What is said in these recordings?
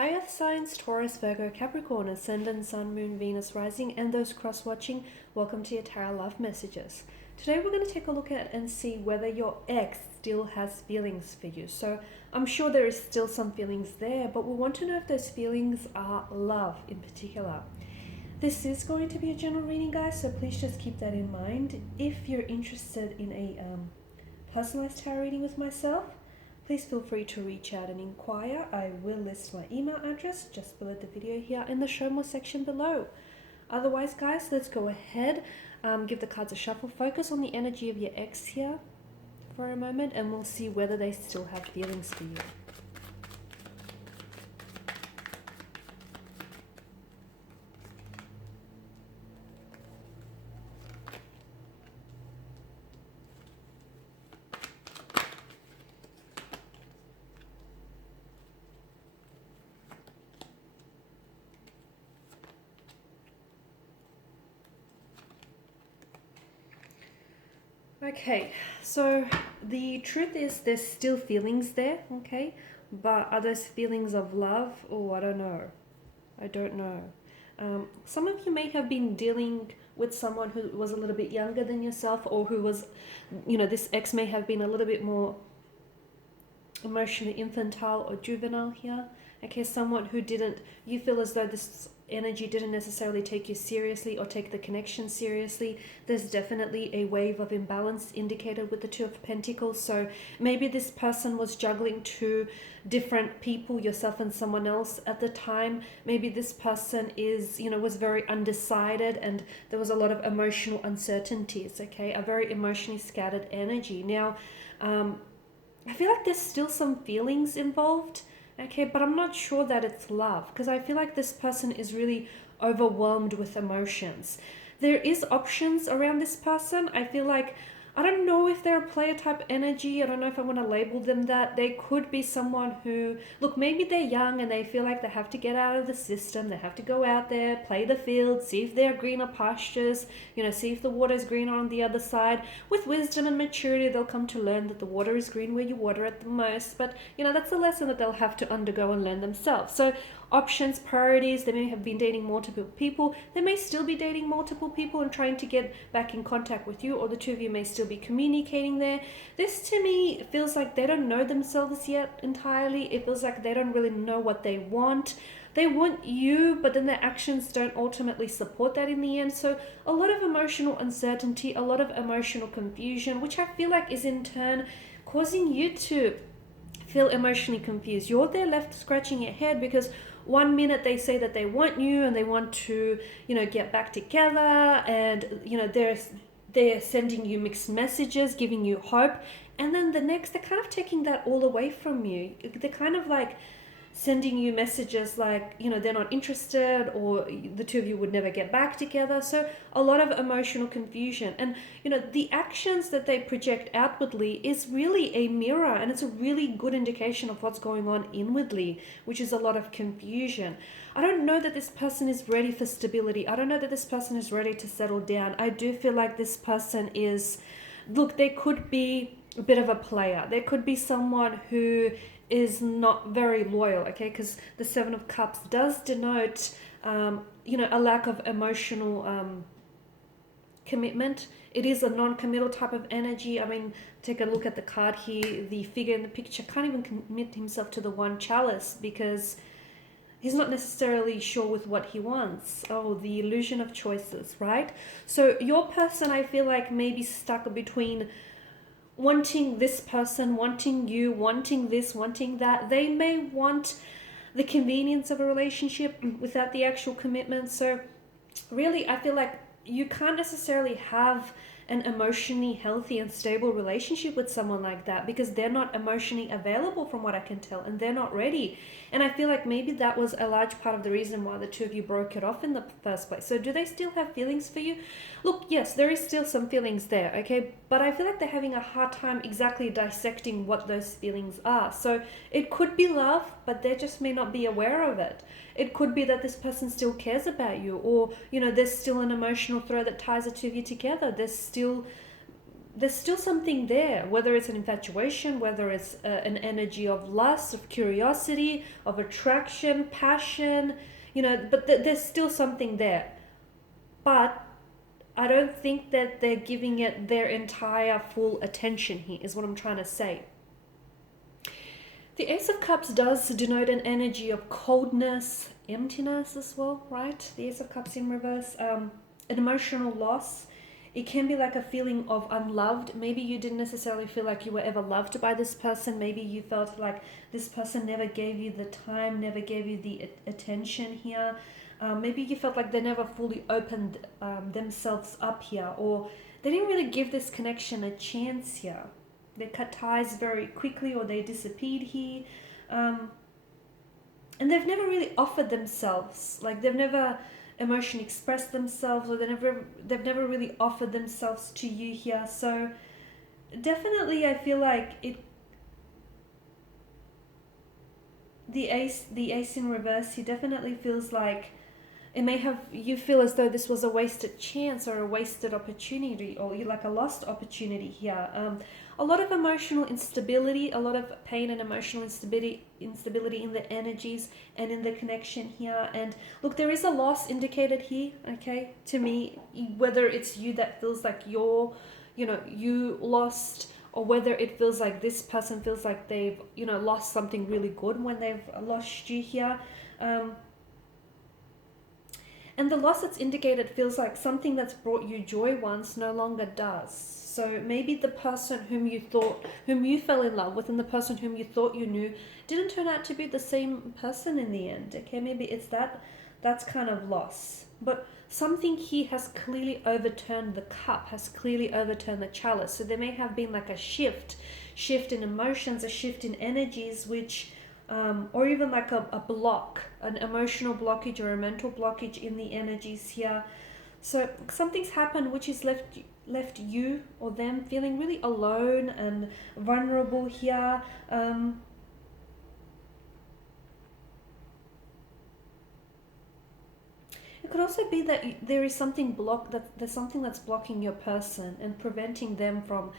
Hi Earth signs, Taurus, Virgo, Capricorn, Ascendant, Sun, Moon, Venus, Rising, and those cross-watching, welcome to your Tarot Love Messages. Today we're going to take a look at and see whether your ex still has feelings for you. So I'm sure there is still some feelings there, but we want to know if those feelings are love in particular. This is going to be a general reading, guys, so please just keep that in mind. If you're interested in a personalized tarot reading with myself, please feel free to reach out and inquire. I will list my email address just below the video here in the show more section below. Otherwise, guys, let's go ahead, give the cards a shuffle, focus on the energy of your ex here for a moment, and we'll see whether they still have feelings for you. Okay, so the truth is there's still feelings there, okay? But are those feelings of love? Oh, I don't know. I don't know. Some of you may have been dealing with someone who was a little bit younger than yourself, or who was, this ex may have been a little bit more emotionally infantile or juvenile here. Okay, someone who you feel as though this energy didn't necessarily take you seriously or take the connection seriously. There's definitely a wave of imbalance indicated with the Two of Pentacles. So maybe this person was juggling two different people, yourself and someone else at the time. Maybe this person was very undecided, and there was a lot of emotional uncertainties, okay? A very emotionally scattered energy. Now, I feel like there's still some feelings involved, okay, but I'm not sure that it's love, because I feel like this person is really overwhelmed with emotions. There is options around this person. I feel like, I don't know if they're a player type energy. I don't know if I want to label them that. They could be someone who, look, maybe they're young and they feel like they have to get out of the system. They have to go out there, play the field, see if there are greener pastures, see if the water is greener on the other side. With wisdom and maturity, they'll come to learn that the water is green where you water it the most. But, that's a lesson that they'll have to undergo and learn themselves. So options, priorities, they may have been dating multiple people. They may still be dating multiple people and trying to get back in contact with you, or the two of you may still be communicating there. This to me feels like they don't know themselves yet entirely. It feels like they don't really know what they want. They want you, but then their actions don't ultimately support that in the end. So a lot of emotional uncertainty, a lot of emotional confusion, which I feel like is in turn causing you to feel emotionally confused. You're there left scratching your head, because one minute they say that they want you and they want to, get back together, and, they're sending you mixed messages, giving you hope. And then the next, they're kind of taking that all away from you. They're kind of like sending you messages like, they're not interested, or the two of you would never get back together. So a lot of emotional confusion. And, the actions that they project outwardly is really a mirror, and it's a really good indication of what's going on inwardly, which is a lot of confusion. I don't know that this person is ready for stability. I don't know that this person is ready to settle down. I do feel like this person they could be a bit of a player. There could be someone who is not very loyal, okay? Because the Seven of Cups does denote, a lack of emotional commitment. It is a non-committal type of energy. I mean, take a look at the card here. The figure in the picture can't even commit himself to the one chalice, because he's not necessarily sure with what he wants. Oh, the illusion of choices, right? So your person, I feel like, may be stuck between wanting this person, wanting you, wanting this, wanting that. They may want the convenience of a relationship without the actual commitment. So really, I feel like you can't necessarily have an emotionally healthy and stable relationship with someone like that, because they're not emotionally available, from what I can tell, and they're not ready. And I feel like maybe that was a large part of the reason why the two of you broke it off in the first place. So do they still have feelings for you? Look, yes, there is still some feelings there, okay? But I feel like they're having a hard time exactly dissecting what those feelings are. So it could be love, but they just may not be aware of it. It could be that this person still cares about you, or, there's still an emotional thread that ties the two of you together. There's still there's still something there, whether it's an infatuation, whether it's an energy of lust, of curiosity, of attraction, passion, but there's still something there. But I don't think that they're giving it their entire full attention here, is what I'm trying to say. The Ace of Cups does denote an energy of coldness, emptiness as well, right? The Ace of Cups in reverse, an emotional loss. It can be like a feeling of unloved. Maybe you didn't necessarily feel like you were ever loved by this person. Maybe you felt like this person never gave you the time, never gave you the attention here. Maybe you felt like they never fully opened themselves up here, or they didn't really give this connection a chance here. They cut ties very quickly, or they disappeared here. And they've never really offered themselves. Like, they've never emotionally expressed themselves, or they've never really offered themselves to you here. So definitely I feel like the ace in reverse, he definitely feels like it may have, you feel as though this was a wasted chance or a wasted opportunity, or like a lost opportunity here. A lot of emotional instability, a lot of pain and emotional instability in the energies and in the connection here. And look, there is a loss indicated here, okay, to me, whether it's you that feels like you lost, or whether it feels like this person feels like they've, lost something really good when they've lost you here. And the loss that's indicated feels like something that's brought you joy once no longer does. So maybe the person whom you fell in love with, and the person whom you thought you knew, didn't turn out to be the same person in the end. Okay, maybe it's that's kind of loss. But something here has clearly overturned the cup, has clearly overturned the chalice. So there may have been like a shift in emotions, a shift in energies, which or even like a block, an emotional blockage or a mental blockage in the energies here. So something's happened which has left you or them feeling really alone and vulnerable here. It could also be that there is something there's something that's blocking your person and preventing them from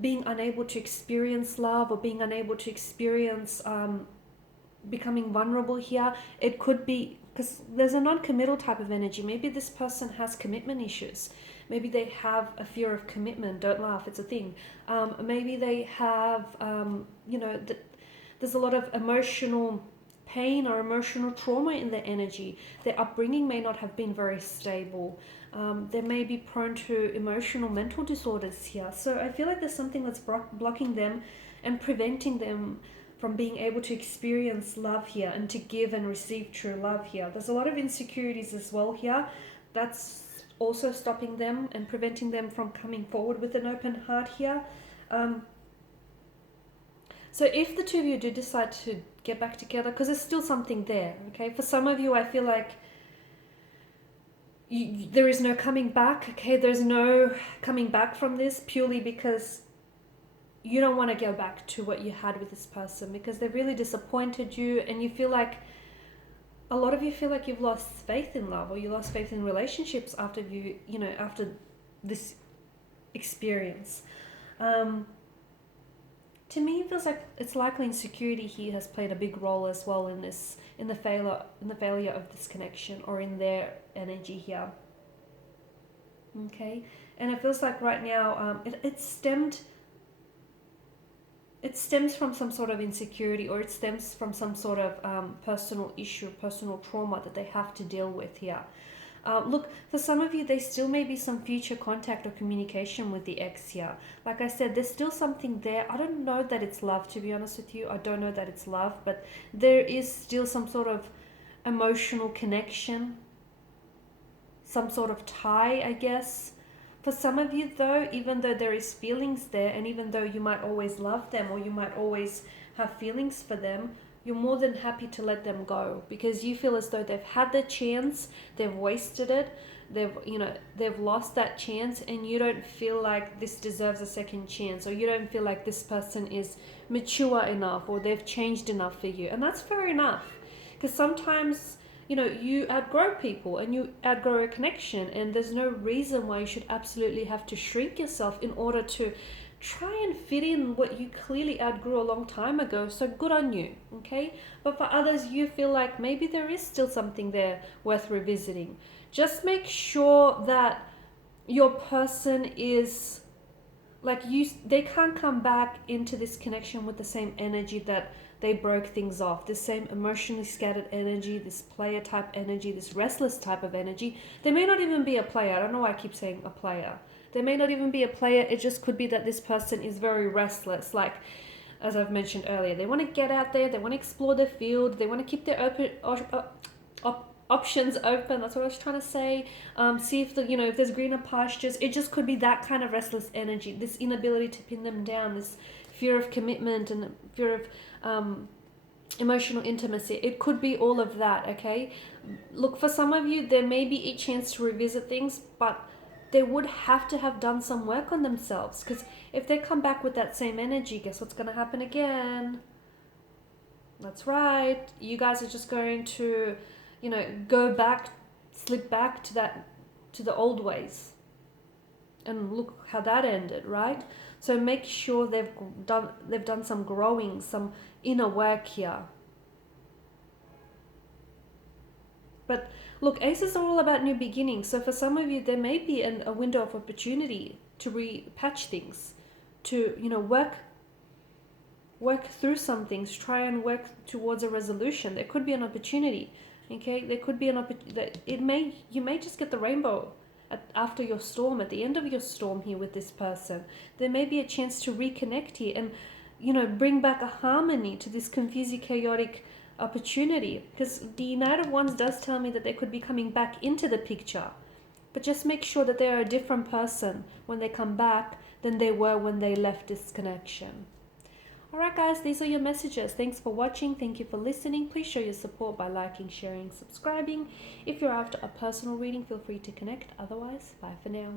being unable to experience love, or being unable to experience becoming vulnerable here. It could be because there's a non-committal type of energy. Maybe this person has commitment issues. Maybe they have a fear of commitment. Don't laugh, it's a thing. Maybe they have, there's a lot of emotional pain or emotional trauma in their energy. Their upbringing may not have been very stable. They may be prone to emotional mental disorders here. So I feel like there's something that's blocking them and preventing them from being able to experience love here and to give and receive true love here. There's a lot of insecurities as well here. That's also stopping them and preventing them from coming forward with an open heart here. So if the two of you do decide to get back together, because there's still something there, okay? For some of you, I feel like there is no coming back, okay? There's no coming back from this, purely because you don't want to go back to what you had with this person, because they really disappointed you, and you feel like, a lot of you feel like you've lost faith in love, or you lost faith in relationships after after this experience. To me, it feels like it's likely insecurity here has played a big role as well in the failure of this connection, or in their energy here. Okay, and it feels like right now it stems from some sort of insecurity, or it stems from some sort of personal issue, personal trauma that they have to deal with here. Look, for some of you, there still may be some future contact or communication with the ex here. Like I said, there's still something there. I don't know that it's love, to be honest with you. I don't know that it's love, but there is still some sort of emotional connection, some sort of tie, I guess. For some of you though, even though there is feelings there, and even though you might always love them, or you might always have feelings for them, you're more than happy to let them go, because you feel as though they've had their chance, they've wasted it, they've lost that chance, and you don't feel like this deserves a second chance, or you don't feel like this person is mature enough, or they've changed enough for you. And that's fair enough, because sometimes you know, you outgrow people and you outgrow a connection, and there's no reason why you should absolutely have to shrink yourself in order to try and fit in what you clearly outgrew a long time ago. So good on you, okay? But for others, you feel like maybe there is still something there worth revisiting. Just make sure that your person is like you, they can't come back into this connection with the same energy that they broke things off, this same emotionally scattered energy, this player type energy, this restless type of energy. They may not even be a player. I don't know why I keep saying a player. They may not even be a player. It just could be that this person is very restless. Like, as I've mentioned earlier, they want to get out there, they want to explore the field, they want to keep their options open. That's what I was trying to say. See if if there's greener pastures. It just could be that kind of restless energy, this inability to pin them down, this fear of commitment and fear of emotional intimacy. It could be all of that. Okay, look, for some of you there may be a chance to revisit things, but they would have to have done some work on themselves, because if they come back with that same energy, guess what's going to happen again? That's right, you guys are just going to go back, slip back to the old ways, and look how that ended, right? So make sure they've done some growing, some inner work here. But look, aces are all about new beginnings. So for some of you, there may be a window of opportunity to repatch things, to work through some things, try and work towards a resolution. There could be an opportunity. Okay, there could be an opportunity. You may just get the rainbow after your storm, at the end of your storm here with this person. There may be a chance to reconnect here and bring back a harmony to this confusing, chaotic opportunity, because the Knight of Wands does tell me that they could be coming back into the picture, but just make sure that they're a different person when they come back than they were when they left this connection. Alright guys, these are your messages. Thanks for watching. Thank you for listening. Please show your support by liking, sharing, subscribing. If you're after a personal reading, feel free to connect. Otherwise, bye for now.